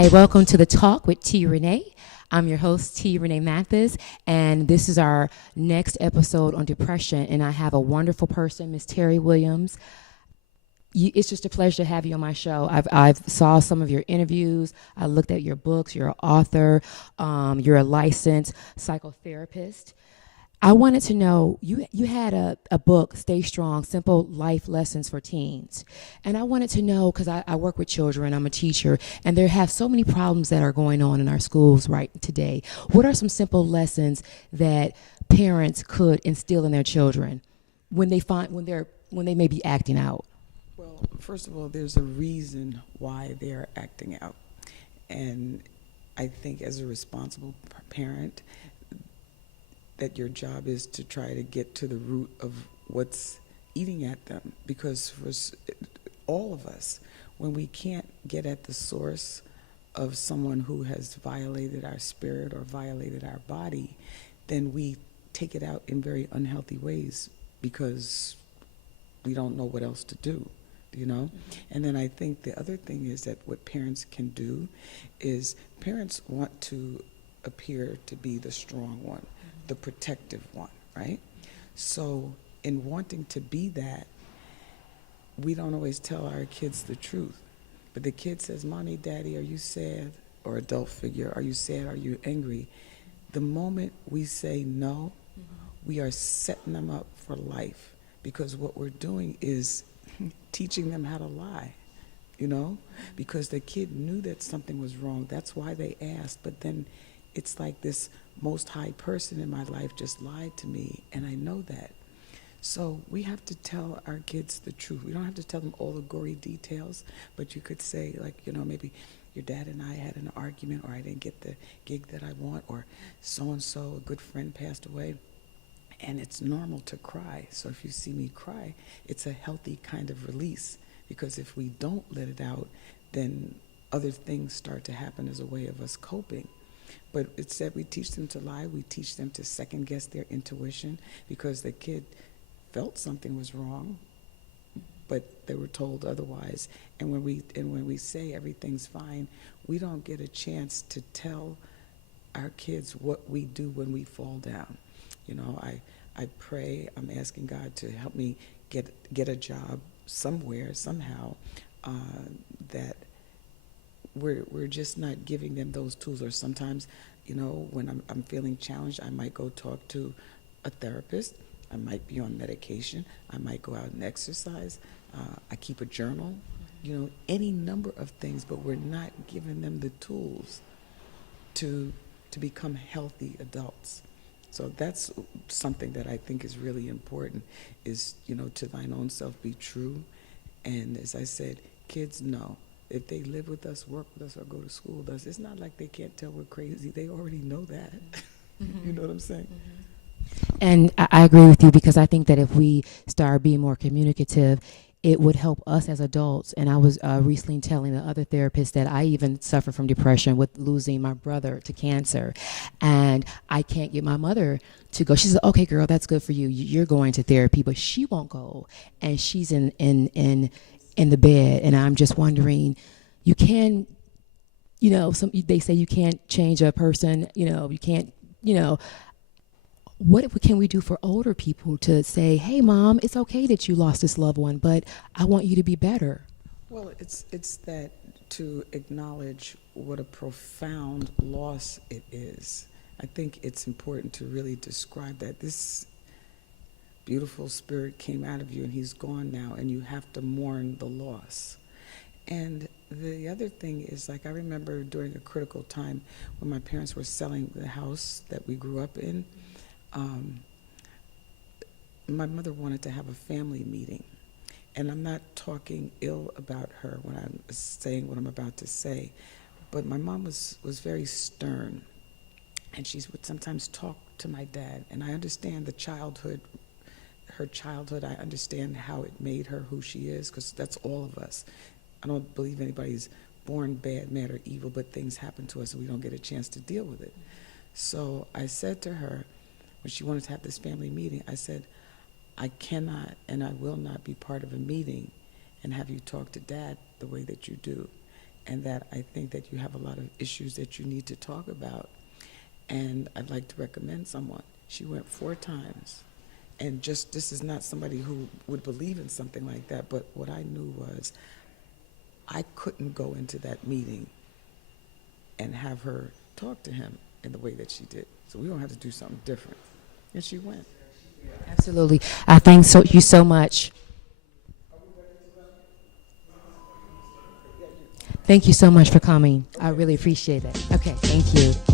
Hi, welcome to the Talk with T. Renee. I'm your host, T. Renee Mathis, and this is our next episode on depression. And I have a wonderful person, Miss Terrie Williams. It's just a pleasure to have you on my show. I've saw some of your interviews. I looked at your books. You're an author. You're a licensed psychotherapist. I wanted to know, you had a book, Stay Strong, Simple Life Lessons for Teens. And I wanted to know, because I work with children, I'm a teacher, and there have so many problems that are going on in our schools right today. What are some simple lessons that parents could instill in their children when they may be acting out? Well, first of all, there's a reason why they're acting out. And I think as a responsible parent, that your job is to try to get to the root of what's eating at them. Because for all of us, when we can't get at the source of someone who has violated our spirit or violated our body, then we take it out in very unhealthy ways because we don't know what else to do, you know? And then I think the other thing is that what parents can do is parents want to appear to be the strong one, the protective one, right? So in wanting to be that, we don't always tell our kids the truth. But the kid says, Mommy, Daddy, are you sad? Or adult figure, are you sad? Are you angry? The moment we say no, we are setting them up for life, because what we're doing is teaching them how to lie, you know? Because the kid knew that something was wrong. That's why they asked. But then it's like this most high person in my life just lied to me, and I know that. So we have to tell our kids the truth. We don't have to tell them all the gory details, but you could say, like, you know, maybe your dad and I had an argument, or I didn't get the gig that I want, or so-and-so, a good friend, passed away. And it's normal to cry. So if you see me cry, it's a healthy kind of release. Because if we don't let it out, then other things start to happen as a way of us coping. But it said we teach them to lie. We teach them to second guess their intuition, because the kid felt something was wrong, but they were told otherwise. And when we say everything's fine, we don't get a chance to tell our kids what we do when we fall down. You know, I pray, I'm asking God to help me get a job somewhere, somehow, that we're just not giving them those tools. Or sometimes, you know, when I'm feeling challenged, I might go talk to a therapist. I might be on medication. I might go out and exercise. I keep a journal. You know, any number of things, but we're not giving them the tools to become healthy adults. So that's something that I think is really important, is, you know, to thine own self be true. And as I said, kids know. If they live with us, work with us, or go to school with us, it's not like they can't tell we're crazy. They already know that. You know what I'm saying? And I agree with you, because I think that if we start being more communicative, it would help us as adults. And I was recently telling the other therapist that I even suffer from depression with losing my brother to cancer. And I can't get my mother to go. She said, okay, girl, that's good for you. You're going to therapy, but she won't go. And she's in the bed. And I'm just wondering, you can, you know, they say you can't change a person, you know, you can't, you know, can we do for older people to say, hey, Mom, it's okay that you lost this loved one, but I want you to be better? Well, it's that, to acknowledge what a profound loss it is. I think it's important to really describe that this beautiful spirit came out of you and he's gone now, and you have to mourn the loss. And the other thing is, like, I remember during a critical time when my parents were selling the house that we grew up in, my mother wanted to have a family meeting. And I'm not talking ill about her when I'm saying what I'm about to say, but my mom was very stern, and she would sometimes talk to my dad. And I understand her childhood. I understand how it made her who she is, because that's all of us. I don't believe anybody's born bad, mad, or evil, but things happen to us and we don't get a chance to deal with it. So I said to her, when she wanted to have this family meeting, I said, I cannot and I will not be part of a meeting and have you talk to Dad the way that you do. and that I think that you have a lot of issues that you need to talk about. And I'd like to recommend someone. She went 4 times. And just, this is not somebody who would believe in something like that, but what I knew was I couldn't go into that meeting and have her talk to him in the way that she did. So we don't have to do something different. And she went. Absolutely. I thank you so much. Thank you so much for coming. I really appreciate it. Okay, thank you.